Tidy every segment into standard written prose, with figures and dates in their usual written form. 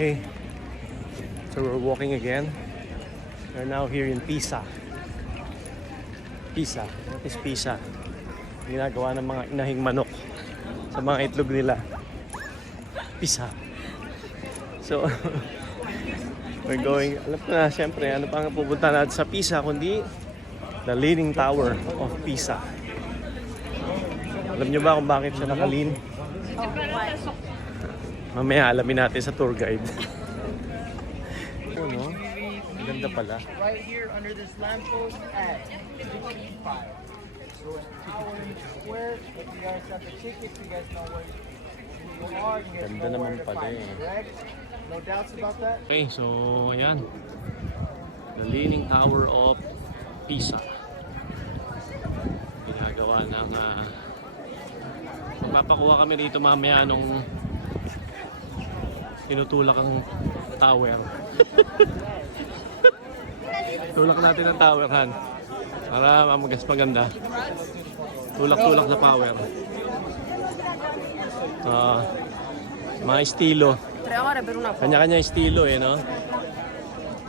Okay, so we're walking again. We're now here in Pisa. Pisa. What is Pisa? Ginagawa ng mga inahing manok sa mga itlog nila. Pisa. So, we're going, alam ko na, syempre, ano pa nga pupunta natin sa Pisa, kundi the Leaning Tower of Pisa. Alam nyo ba kung bakit siya nakalin? Mamaya alamin natin sa tour guide. Oh, no? Ang ganda pala. Right here under this lamppost at 65. So an hour in the square. If you guys have the tickets, you guys know where you are. You guys Ganda know naman where to pala find eh. it, correct? No doubts about that? Okay, so ayan. The Leaning Tower of Pisa. Ginagawa ng magpapakuha kami rito mamaya nung tinutulak ang tower. Tulak natin ang tower, Han. Para mamagas maganda. Tulak-tulak sa power. Mga estilo. Kanya-kanya estilo eh, no?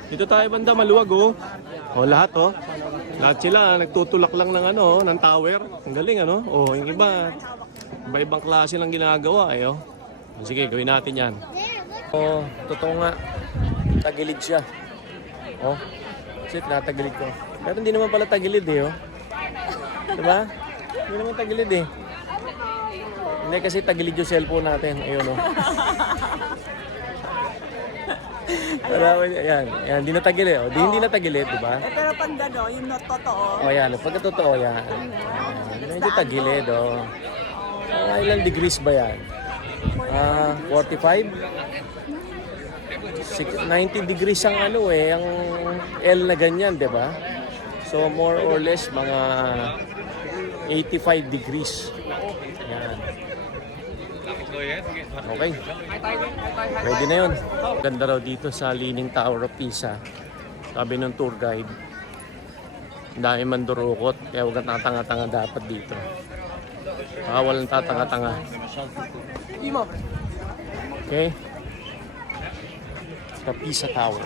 Dito tayo banda, maluwag oh. Oh, lahat oh. Lahat sila nagtutulak lang ng ano, ng tower. Ang galing ano? Oh, yung iba iba-ibang klase lang ginagawa eh oh. Sige, gawin natin 'yan. Oh, totoo nga. Tagilid siya. Oh. Shit, natagilid ko. Pero hindi naman pala tagilid eh oh. Diba? Hindi naman tagilid eh. Hindi kasi tagilid yung cellphone natin. Ayun oh. Ayan, hindi na tagilid. Oh. Hindi na tagilid, di ba? Pero pag gano, yung not totoo. Oh, yan. Pagka totoo, yan. Medyo tagilid, oh. Ilang degrees ba yan? 45? 90 degrees ang ano eh, ang L na ganyan, di ba? So, more or less, mga 85 degrees. Yan. Okay. Ready na yun. Ganda raw dito sa Leaning Tower of Pisa. Sabi ng tour guide. Dahil mandurukot. Kaya huwag kang tatanga-tanga dapat dito. Walang tatanga-tanga. Okay. Sa Pisa Tower.